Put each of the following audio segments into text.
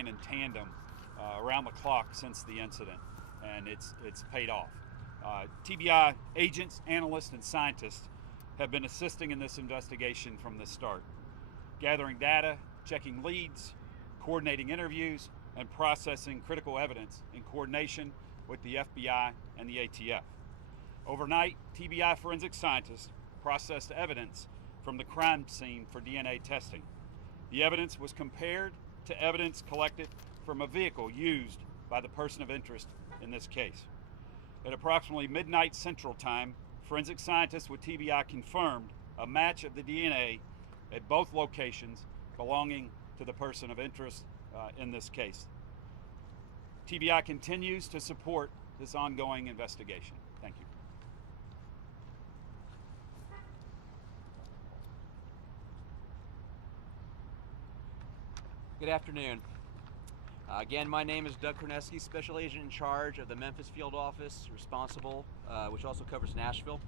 working in tandem around the clock since the incident, and it's paid off. TBI agents, analysts, and scientists have been assisting in this investigation from the start, gathering data, checking leads, coordinating interviews, and processing critical evidence in coordination with the FBI and the ATF. Overnight, TBI forensic scientists processed evidence from the crime scene for DNA testing. The evidence was compared to evidence collected from a vehicle used by the person of interest in this case. At approximately midnight Central Time, forensic scientists with TBI confirmed a match of the DNA at both locations belonging to the person of interest in this case. TBI continues to support this ongoing investigation. Thank you. Good afternoon. Again, my name is Doug Korneski, Special Agent in charge of the Memphis Field Office, responsible, which also covers Nashville.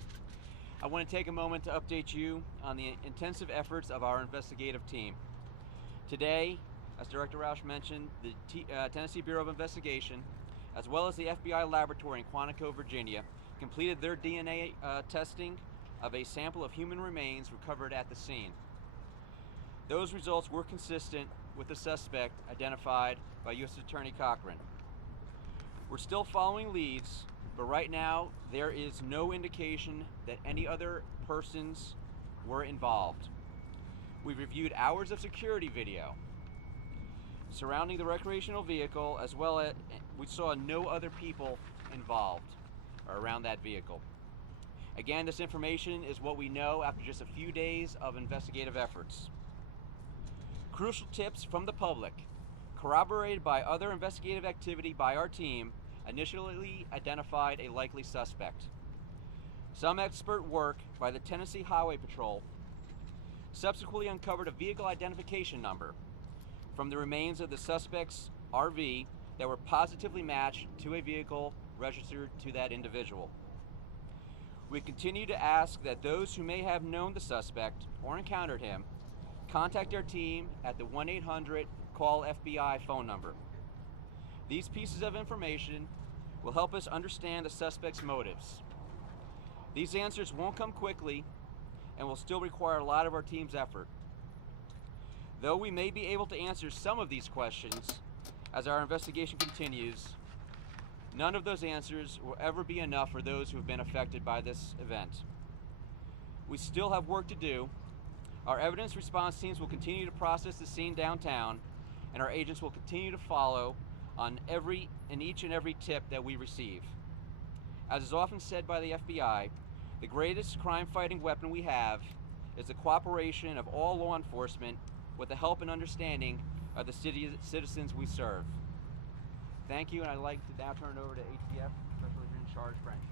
I want to take a moment to update you on the intensive efforts of our investigative team. Today, as Director Roush mentioned, the Tennessee Bureau of Investigation, as well as the FBI laboratory in Quantico, Virginia, completed their DNA testing of a sample of human remains recovered at the scene. Those results were consistent with the suspect identified by U.S. Attorney Cochran. We're still following leads, but right now there is no indication that any other persons were involved. We've reviewed hours of security video surrounding the recreational vehicle, as well as we saw no other people involved or around that vehicle. Again, this information is what we know after just a few days of investigative efforts. Crucial tips from the public, corroborated by other investigative activity by our team, initially identified a likely suspect. Some expert work by the Tennessee Highway Patrol subsequently uncovered a vehicle identification number from the remains of the suspect's RV that were positively matched to a vehicle registered to that individual. We continue to ask that those who may have known the suspect or encountered him contact our team at the 1-800-CALL-FBI phone number. These pieces of information will help us understand the suspect's motives. These answers won't come quickly and will still require a lot of our team's effort. Though we may be able to answer some of these questions as our investigation continues, none of those answers will ever be enough for those who have been affected by this event. We still have work to do. Our evidence response teams will continue to process the scene downtown, and our agents will continue to follow on each and every tip that we receive. As is often said by the FBI, the greatest crime-fighting weapon we have is the cooperation of all law enforcement with the help and understanding of the citizens we serve. Thank you, and I'd like to now turn it over to ATF Special Agent in Charge, French.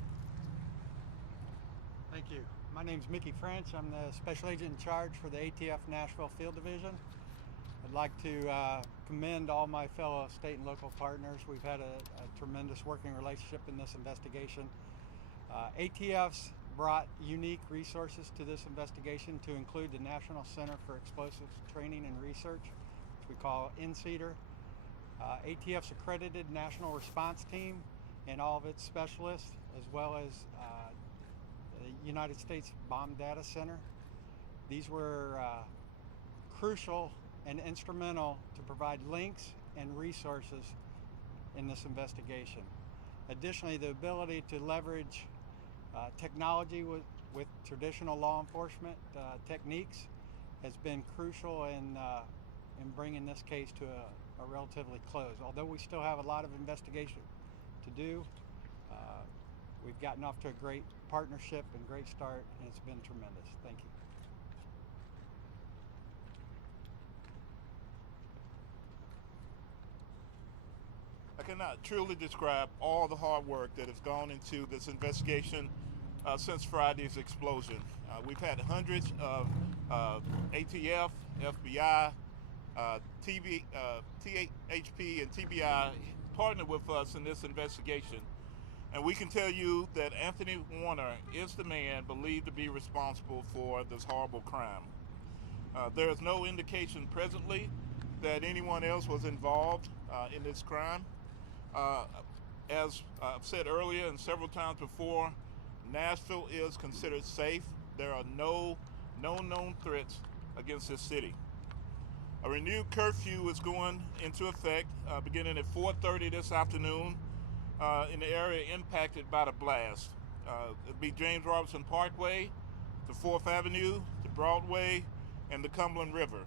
Thank you. My name's Mickey French. I'm the Special Agent in charge for the ATF Nashville Field Division. I'd like to commend all my fellow state and local partners. We've had a tremendous working relationship in this investigation. ATF's brought unique resources to this investigation, to include the National Center for Explosives Training and Research, which we call NCETR. ATF's accredited national response team and all of its specialists, as well as the United States Bomb Data Center. These were crucial and instrumental to provide links and resources in this investigation. Additionally, the ability to leverage technology with traditional law enforcement techniques has been crucial in bringing this case to a relatively close. Although we still have a lot of investigation to do, we've gotten off to a great partnership and great start, and it's been tremendous. Thank you. I cannot truly describe all the hard work that has gone into this investigation since Friday's explosion. We've had hundreds of ATF, FBI, THP, and TBI partner with us in this investigation. And we can tell you that Anthony Warner is the man believed to be responsible for this horrible crime. There is no indication presently that anyone else was involved in this crime. As I've said earlier and several times before, Nashville is considered safe. There are no known threats against this city. A renewed curfew is going into effect beginning at 4:30 this afternoon in the area impacted by the blast. It'll be James Robinson Parkway, to 4th Avenue, to Broadway, and the Cumberland River.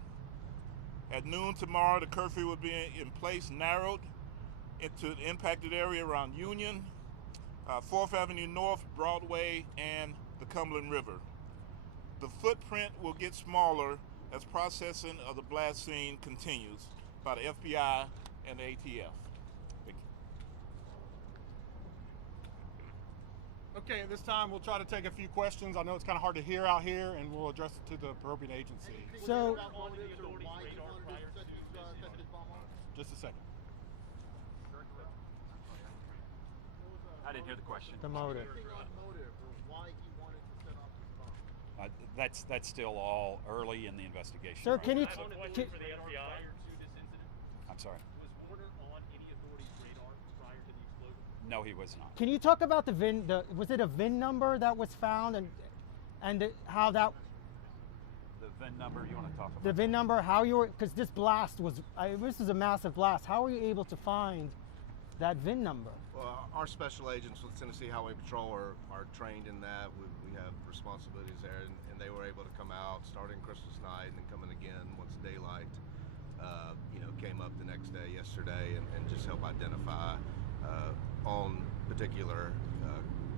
At noon tomorrow, the curfew will be in place, narrowed into the impacted area around Union, 4th Avenue North, Broadway, and the Cumberland River. The footprint will get smaller as processing of the blast scene continues by the FBI and the ATF. Thank you. Okay, at this time we'll try to take a few questions. I know it's kind of hard to hear out here, and we'll address it to the appropriate agency. So, Just a second. I didn't hear the question. the motive. That's still all early in the investigation. Sir, can you? I have a question for the FBI. Prior to this incident, I'm sorry. was Warner on any authority's radar prior to the explosion? No, he was not. Can you talk about the VIN? Was it a VIN number that was found, and how that The VIN number you want to talk about? the VIN number? How you were? Because this blast was. This was a massive blast. How were you able to find that VIN number? Well, our special agents with Tennessee Highway Patrol are trained in that. We have responsibilities there, and they were able to come out starting Christmas night and then coming again once daylight, came up the next day, yesterday, and just help identify on particular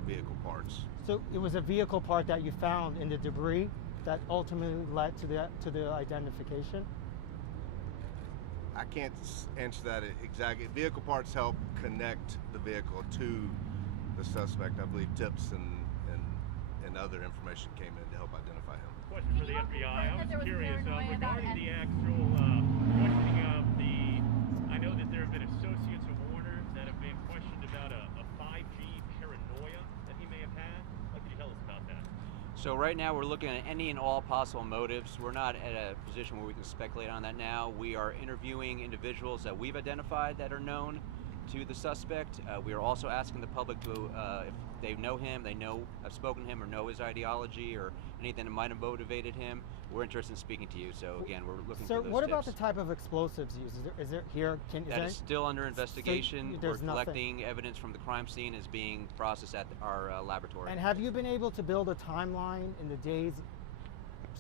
vehicle parts. So it was a vehicle part that you found in the debris that ultimately led to the identification. I can't answer that exactly. Vehicle parts help connect the vehicle to the suspect. I believe tips and other information came in to help identify him. Question for the FBI. I was curious regarding the actual questioning of I know that there have been associates of Warner that have been questioned about a 5G paranoia that he may have had. What can you tell us about that? So right now we're looking at any and all possible motives. We're not at a position where we can speculate on that now. We are interviewing individuals that we've identified that are known to the suspect. We are also asking the public to, if they know him, have spoken to him, or know his ideology or anything that might have motivated him. We're interested in speaking to you. So again, we're looking Sir, for those what about the tips. type of explosives used? Is there here? That is still under investigation. We're there's nothing. collecting evidence from the crime scene is being processed at our laboratory. And have you been able to build a timeline in the days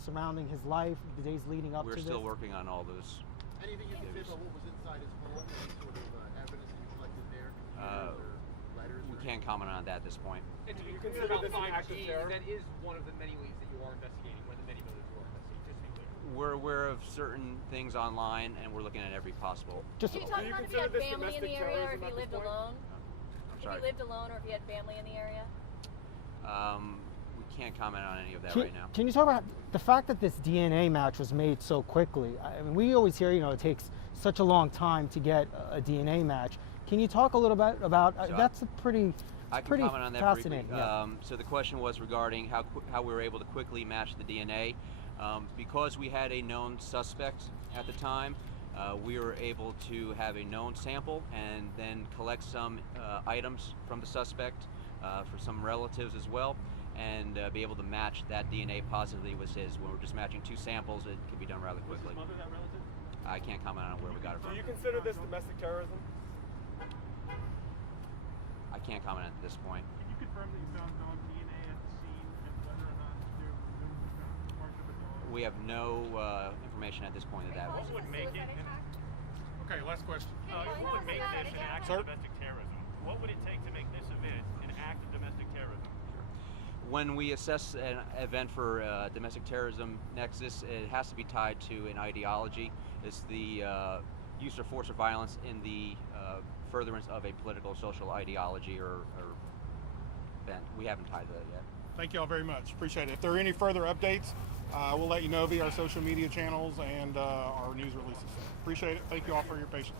surrounding his life, the days leading up We're to this? still working on all those. Anything you can say about what was inside his home? Any sort of evidence that you collected there? Computers or letters? We can't comment on that at this point. And do you consider this an act of terror? That is one of the many leads that you are investigating, one of the many motives you are investigating, just to be clear. We're aware of certain things online, and we're looking at every possible. Just Can you talk about if he had family in the area or if he lived alone? I'm If sorry. he lived alone or if he had family in the area? We can't comment on any of that Can, right now. can you talk about the fact that this DNA match was made so quickly? I mean, we always hear, it takes such a long time to get a DNA match. Can you talk a little bit about So that's a pretty, I can pretty comment on that fascinating. briefly. Yeah. So the question was regarding how we were able to quickly match the DNA. Because we had a known suspect at the time, we were able to have a known sample and then collect some items from the suspect for some relatives as well, and be able to match that DNA positively with his. When we're just matching two samples, it can be done rather quickly. Was his mother that relative? I can't comment on where we got it Do from. you consider this domestic terrorism? I can't comment at this point. Can you confirm that you found dog DNA at the scene and whether or not there was marks of a dog? We have no information at this point of that. What would make it? Okay, last question. What would make this an act Sir? of domestic terrorism? What would it take to make this event an act of domestic terrorism? When we assess an event for domestic terrorism nexus, it has to be tied to an ideology. It's the use of force or violence in the furtherance of a political, social ideology or bent. We haven't tied that yet. Thank you all very much. Appreciate it. If there are any further updates, we'll let you know via our social media channels and our news releases. Appreciate it. Thank you all for your patience.